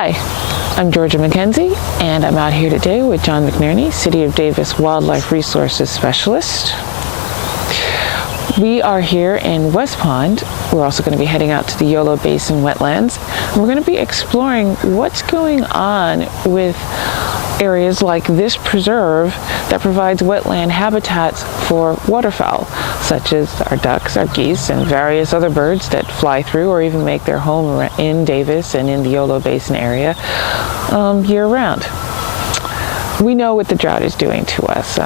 Hi, I'm Georgia McKenzie, and I'm out here today with John McNerney, City of Davis Wildlife Resources Specialist. We are here in West Pond. We're also going to be heading out to the Yolo Basin wetlands, and we're going to be exploring what's going on with areas like this preserve that provides wetland habitats for waterfowl, such as our ducks, our geese, and various other birds that fly through or even make their home in Davis and in the Yolo Basin area year-round. We know what the drought is doing to us.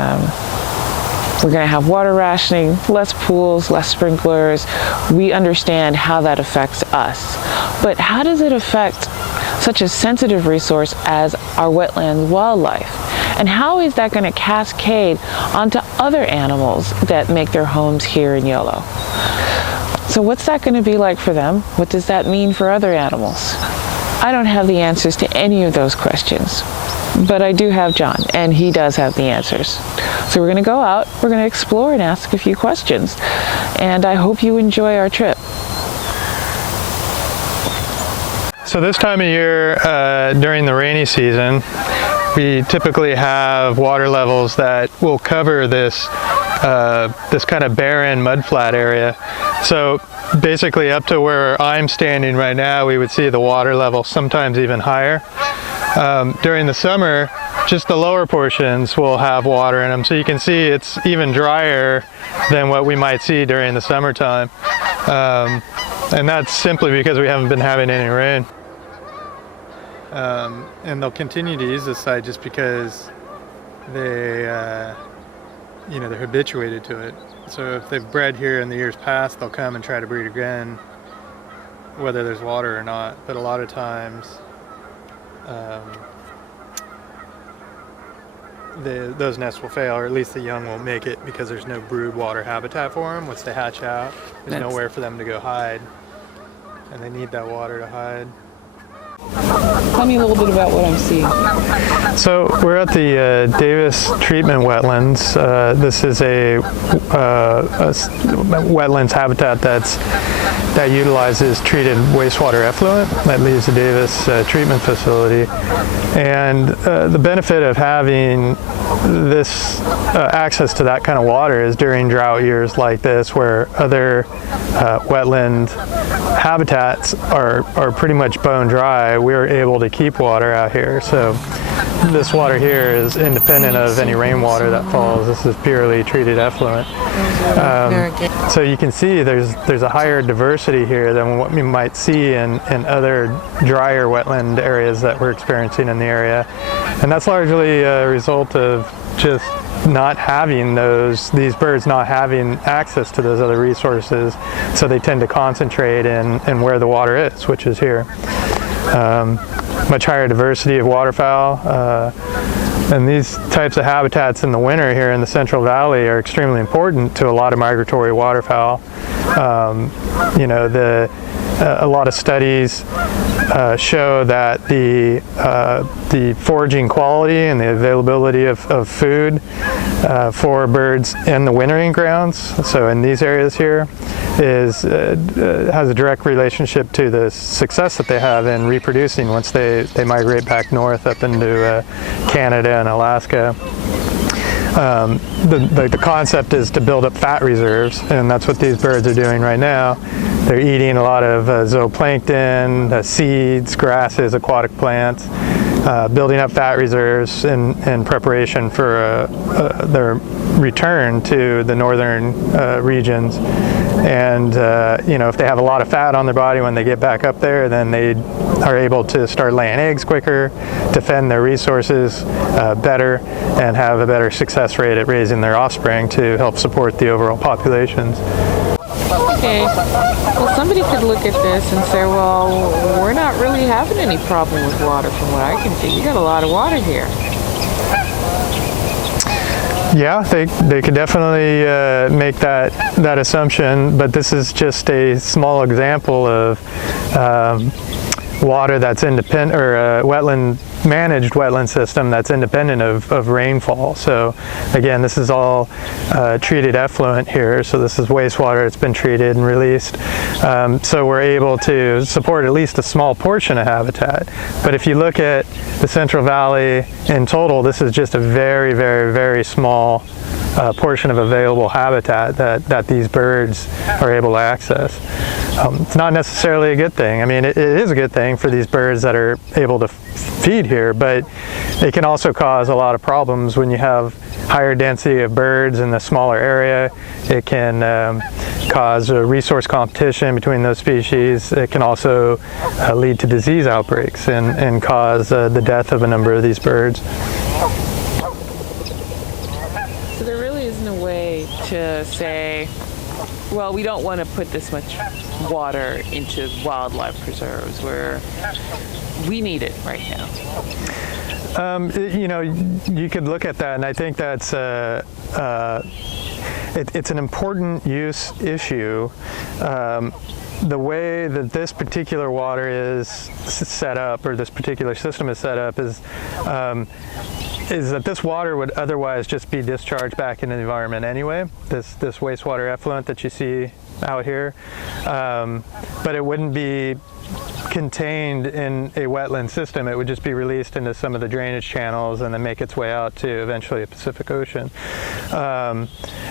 We're going to have water rationing, less pools, less sprinklers. We understand how that affects us. But how does it affect such a sensitive resource as our wetland wildlife? And how is that going to cascade onto other animals that make their homes here in Yolo? So what's that going to be like for them? What does that mean for other animals? I don't have the answers to any of those questions, but I do have John, and he does have the answers. So we're going to go out, we're going to explore and ask a few questions, and I hope you enjoy our trip. So this time of year, during the rainy season, we typically have water levels that will cover this this kind of barren mudflat area. So basically up to where I'm standing right now, we would see the water level sometimes even higher. During the summer, just the lower portions will have water in them, so you can see it's even drier than what we might see during the summertime. And that's simply because we haven't been having any rain. And they'll continue to use this site just because they're habituated to it. So if they've bred here in the years past, they'll come and try to breed again, whether there's water or not. But a lot of times, those nests will fail, or at least the young won't make it, because there's no brood water habitat for them. Once they hatch out, there's nowhere for them to go hide, and they need that water to hide. Tell me a little bit about what I'm seeing. So we're at the Davis treatment wetlands. This is a wetlands habitat that utilizes treated wastewater effluent that leaves the Davis treatment facility. And the benefit of having this access to that kind of water is during drought years like this, where other wetland habitats are pretty much bone dry, we're able to keep water out here. So this water here is independent of any rainwater that falls. This is purely treated effluent. So you can see there's a higher diversity here than what we might see in other drier wetland areas that we're experiencing in the area. And that's largely a result of just not having these birds not having access to those other resources, so they tend to concentrate in where the water is, which is here. Much higher diversity of waterfowl, and these types of habitats in the winter here in the Central Valley are extremely important to a lot of migratory waterfowl. A lot of studies show that the foraging quality and the availability of food for birds in the wintering grounds, so in these areas here, has a direct relationship to the success that they have in reproducing once they migrate back north up into Canada and Alaska. The concept is to build up fat reserves, and that's what these birds are doing right now. They're eating a lot of zooplankton, seeds, grasses, aquatic plants, building up fat reserves in preparation for their return to the northern regions. And if they have a lot of fat on their body when they get back up there, then they are able to start laying eggs quicker, defend their resources better, and have a better success rate at raising their offspring to help support the overall populations. Okay, well, somebody could look at this and say, well, we're not really having any problem with water from what I can see. You got a lot of water here. Yeah, they could definitely make that assumption, but this is just a small example of water that's independent, or wetland managed wetland system that's independent of rainfall. So again, this is all treated effluent here. So this is wastewater that's been treated and released. So we're able to support at least a small portion of habitat. But if you look at the Central Valley in total, this is just a very, very, very small portion of available habitat that these birds are able to access. It's not necessarily a good thing. I mean, it is a good thing for these birds that are able to feed here, but it can also cause a lot of problems when you have higher density of birds in the smaller area. It can cause a resource competition between those species. It can also lead to disease outbreaks and cause the death of a number of these birds. So there really isn't a way to say, well, we don't want to put this much water into wildlife preserves where we need it right now. You know, you could look at that, and I think that's it's an important use issue. The way that this particular water is set up, or this particular system is set up, is that this water would otherwise just be discharged back into the environment anyway, this wastewater effluent that you see out here, but it wouldn't be contained in a wetland system. It would just be released into some of the drainage channels and then make its way out to eventually the Pacific Ocean.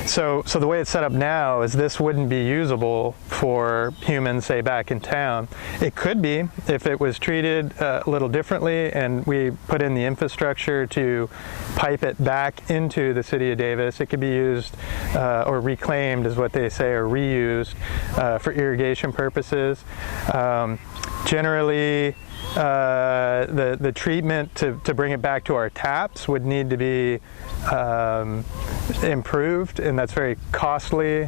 So the way it's set up now is this wouldn't be usable for humans, say, back in town. It could be if it was treated a little differently and we put in the infrastructure to pipe it back into the city of Davis. It could be used or reclaimed, is what they say, or reused for irrigation purposes. Generally, the treatment to bring it back to our taps would need to be improved, and that's very costly,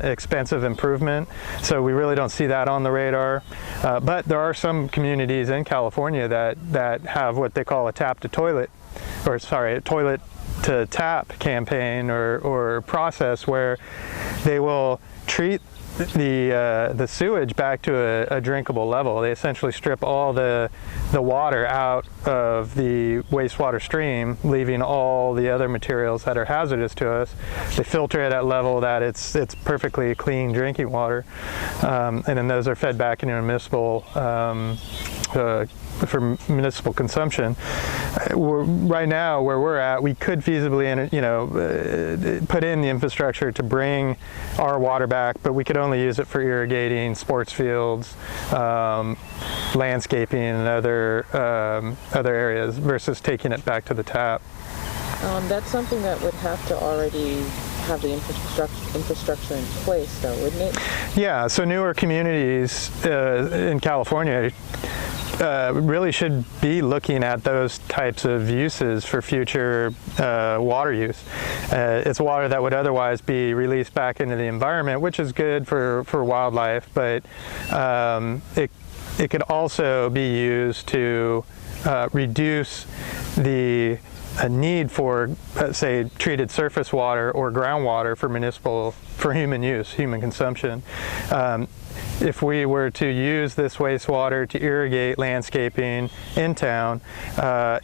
expensive improvement. So we really don't see that on the radar. But there are some communities in California that have what they call a tap to toilet, or sorry, a toilet to tap campaign or process, where they will treat the sewage back to a drinkable level. They essentially strip all the water out of the wastewater stream, leaving all the other materials that are hazardous to us. They filter it at a level that it's perfectly clean drinking water, and then those are fed back into municipal for municipal consumption. Right now, where we're at, we could feasibly, put in the infrastructure to bring our water back, but we could only use it for irrigating sports fields, landscaping, and other areas, versus taking it back to the tap. That's something that would have to already have the infrastructure in place, though, wouldn't it? Yeah, so newer communities in California really should be looking at those types of uses for future water use. It's water that would otherwise be released back into the environment, which is good for wildlife, but it could also be used to reduce the need for, say, treated surface water or groundwater for human use, human consumption. If we were to use this wastewater to irrigate landscaping in town,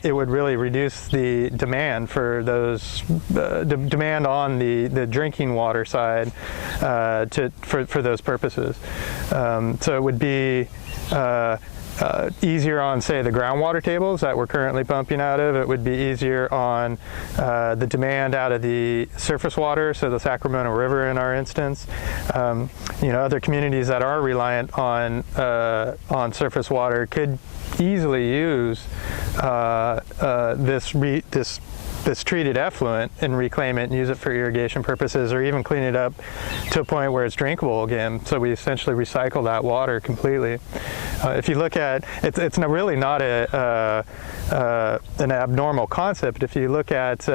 it would really reduce the demand for those, demand on the drinking water side for those purposes. So it would be easier on, say, the groundwater tables that we're currently pumping out of. It would be easier on the demand out of the surface water, so the Sacramento River in our instance. Other communities that are reliant on surface water could easily use this treated effluent and reclaim it and use it for irrigation purposes, or even clean it up to a point where it's drinkable again. So we essentially recycle that water completely. If you look at it, it's really not an abnormal concept. If you look at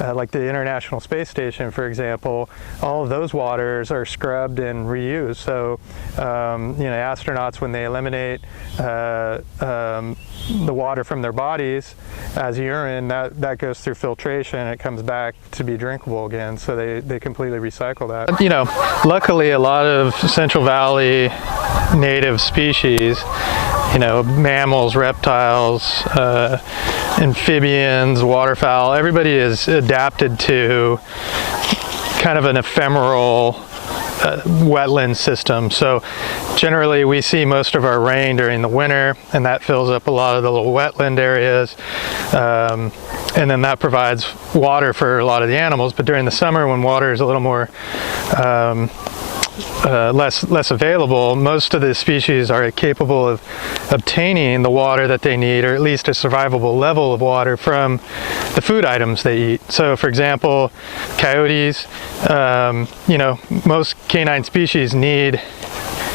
like the International Space Station, for example, all of those waters are scrubbed and reused. So astronauts, when they eliminate the water from their bodies as urine, that goes through filtration, and it comes back to be drinkable again. So they completely recycle that. Luckily, a lot of Central Valley native species mammals, reptiles, amphibians, waterfowl. Everybody is adapted to kind of an ephemeral wetland system. So generally we see most of our rain during the winter, and that fills up a lot of the little wetland areas, and then that provides water for a lot of the animals. But during the summer, when water is a little more less available, most of the species are capable of obtaining the water that they need, or at least a survivable level of water, from the food items they eat. So for example, coyotes, most canine species need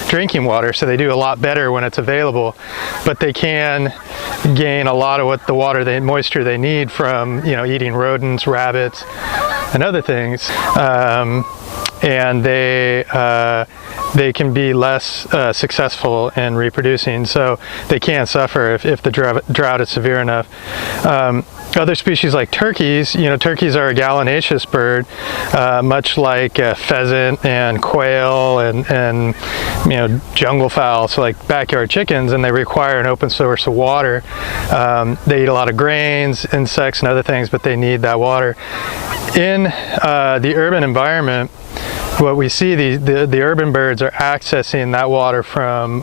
drinking water, so they do a lot better when it's available, but they can gain a lot of moisture they need from eating rodents, rabbits, and other things. And they can be less successful in reproducing, so they can suffer if the drought is severe enough. Other species like turkeys, turkeys are a gallinaceous bird, much like pheasant and quail and jungle fowl, so like backyard chickens, and they require an open source of water. They eat a lot of grains, insects, and other things, but they need that water. In the urban environment, what we see, the urban birds are accessing that water from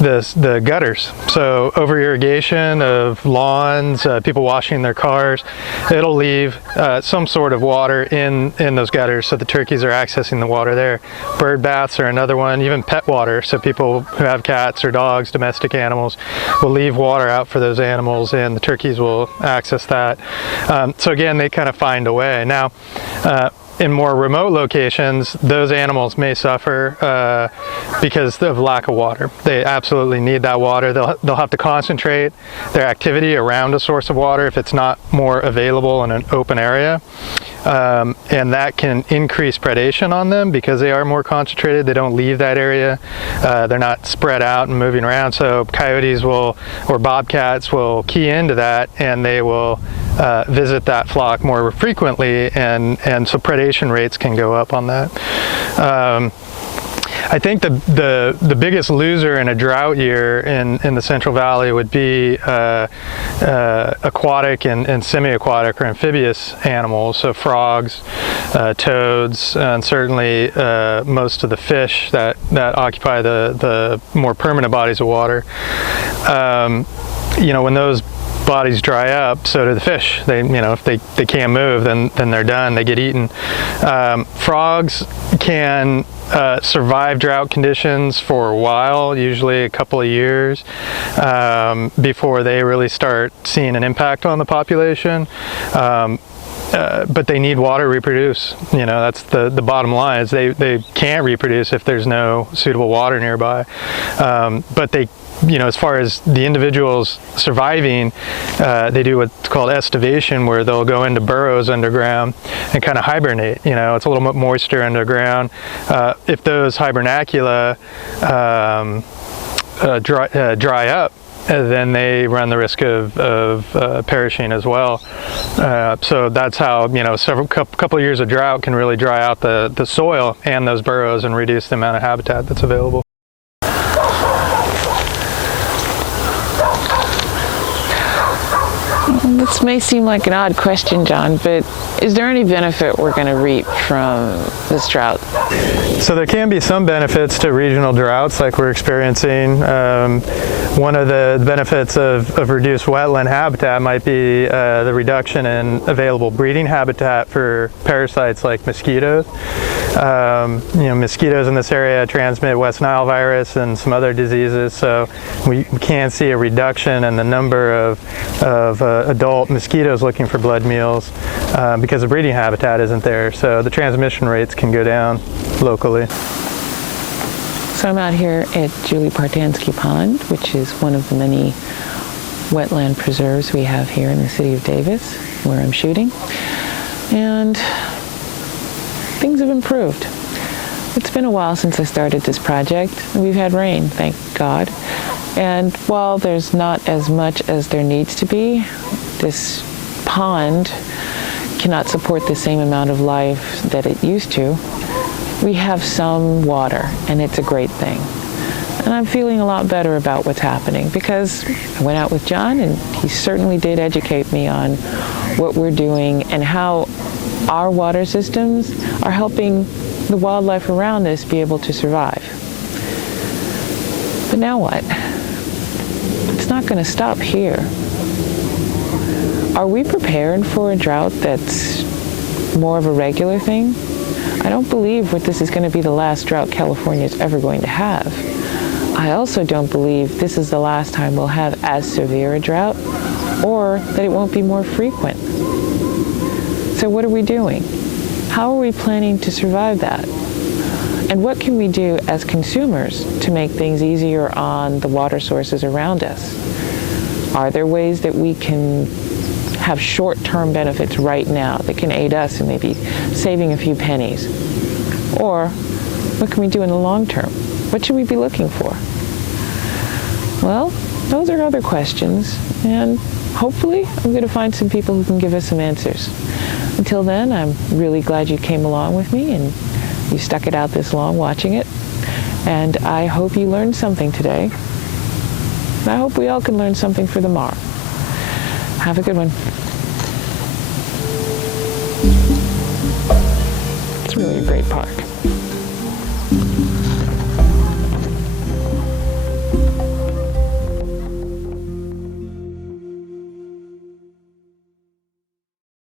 the gutters. So over irrigation of lawns, people washing their cars, it'll leave some sort of water in those gutters, so the turkeys are accessing the water there. Bird baths are another one, even pet water, so people who have cats or dogs, domestic animals, will leave water out for those animals, and the turkeys will access that. So again, they kind of find a way. Now, in more remote locations, those animals may suffer because of lack of water. They absolutely need that water. They'll have to concentrate their activity around a source of water if it's not more available in an open area. And that can increase predation on them because they are more concentrated. They don't leave that area. They're not spread out and moving around. So coyotes or bobcats will key into that, and they will visit that flock more frequently, and so predation rates can go up on that. I think the biggest loser in a drought year in the Central Valley would be aquatic and semi-aquatic or amphibious animals, so frogs, toads, and certainly most of the fish that occupy the more permanent bodies of water. When those bodies dry up, so do the fish. If they can't move, then they're done. They get eaten. Frogs can survive drought conditions for a while, usually a couple of years, before they really start seeing an impact on the population. But they need water to reproduce. That's the bottom line, is they can't reproduce if there's no suitable water nearby. But they, as far as the individuals surviving, they do what's called estivation, where they'll go into burrows underground and kind of hibernate. It's a little bit moister underground. If those hibernacula dry up, then they run the risk of perishing as well. So that's how couple of years of drought can really dry out the soil and those burrows and reduce the amount of habitat that's available. This may seem like an odd question, John, but is there any benefit we're going to reap from this drought? So there can be some benefits to regional droughts like we're experiencing. One of the benefits of reduced wetland habitat might be the reduction in available breeding habitat for parasites like mosquitoes. Mosquitoes in this area transmit West Nile virus and some other diseases, so we can see a reduction in the number of adult mosquitoes looking for blood meals because the breeding habitat isn't there, so the transmission rates can go down locally. So I'm out here at Julie Partansky Pond, which is one of the many wetland preserves we have here in the city of Davis, where I'm shooting. And things have improved. It's been a while since I started this project. We've had rain, thank God. And while there's not as much as there needs to be, this pond cannot support the same amount of life that it used to. We have some water, and it's a great thing. And I'm feeling a lot better about what's happening because I went out with John and he certainly did educate me on what we're doing and how our water systems are helping the wildlife around us be able to survive. But now what? It's not going to stop here. Are we prepared for a drought that's more of a regular thing? I don't believe this is going to be the last drought California is ever going to have. I also don't believe this is the last time we'll have as severe a drought or that it won't be more frequent. So what are we doing? How are we planning to survive that? And what can we do as consumers to make things easier on the water sources around us? Are there ways that we can have short-term benefits right now that can aid us in maybe saving a few pennies? Or what can we do in the long term? What should we be looking for? Well, those are other questions, and hopefully I'm going to find some people who can give us some answers. Until then, I'm really glad you came along with me and you stuck it out this long watching it. And I hope you learned something today. And I hope we all can learn something for tomorrow. Have a good one. It's really a great park.